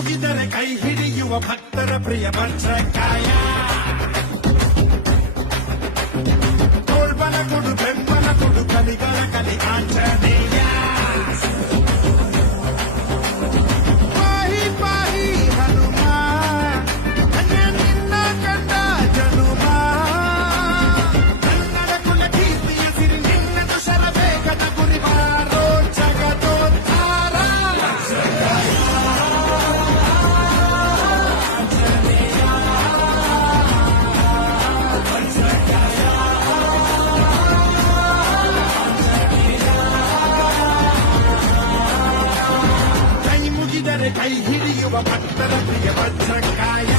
ಮುಗಿದರೆ ಕೈ ಹಿಡಿಯುವ ಭಕ್ತರ ಪ್ರಿಯ ವಜ್ರಕಾಯ ತೋಳ್ಬಲ ಕೊಡು ಬೆಂಬಲ ಕೊಡು ಕಲಿಗಳ ಕಲಿ ಆಂಜನೇಯ ಪಾಹಿ ಪಾಹಿ ಹನುಮ ಧನ್ಯ ನಿನ್ನ ಕಂಡ ಜನುಮ ಕನ್ನಡ ಕುಲ ಕೀರ್ತಿಯ ಸಿರಿ ನಿನ್ನದು ಶರವೇಗದ ಗುರಿ ಬಾರೋ ಜಗದೋದ್ಧಾರ ಕೈ ಮುಗಿದರೆ ಕೈ ಹಿಡಿಯುವ ಭಕ್ತರ ಪ್ರಿಯ ವಜ್ರಕಾಯ